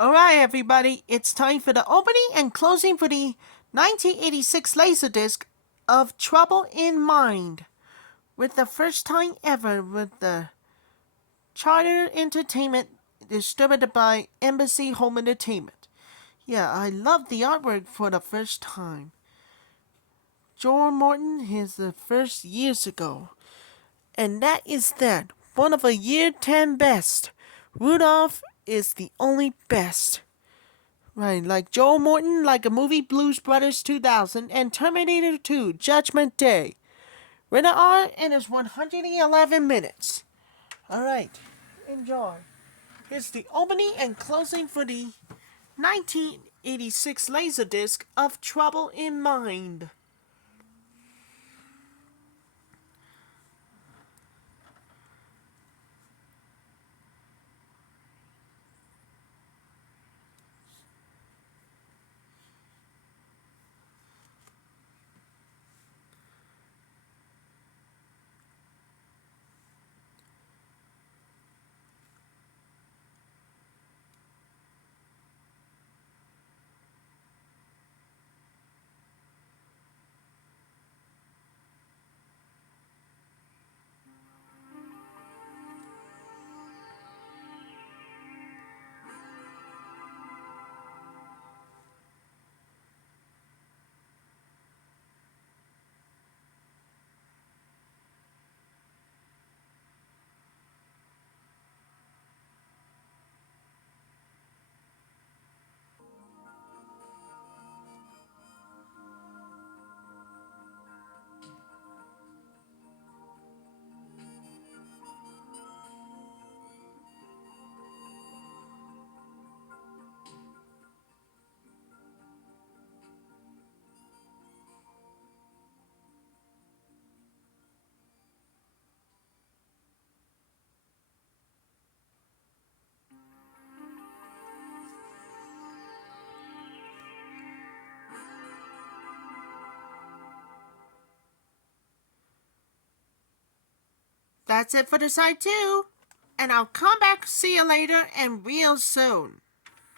Alright, everybody, it's time for the opening and closing for the 1986 Laserdisc of Trouble in Mind, with the first time ever with the Charter Entertainment distributed by Embassy Home Entertainment. Yeah, I love the artwork for the first time. Joel Morton is the first years ago. And that is that. One of a year 10 best. Rudolph is the only best. Right, like Joel Morton, like a movie Blues Brothers 2000, and Terminator 2, Judgment Day. Rated R and is 111 minutes. Alright, enjoy. Here's the opening and closing for the 1986 Laserdisc of Trouble in Mind. That's it for the side 2. And I'll come back, see you later, and real soon.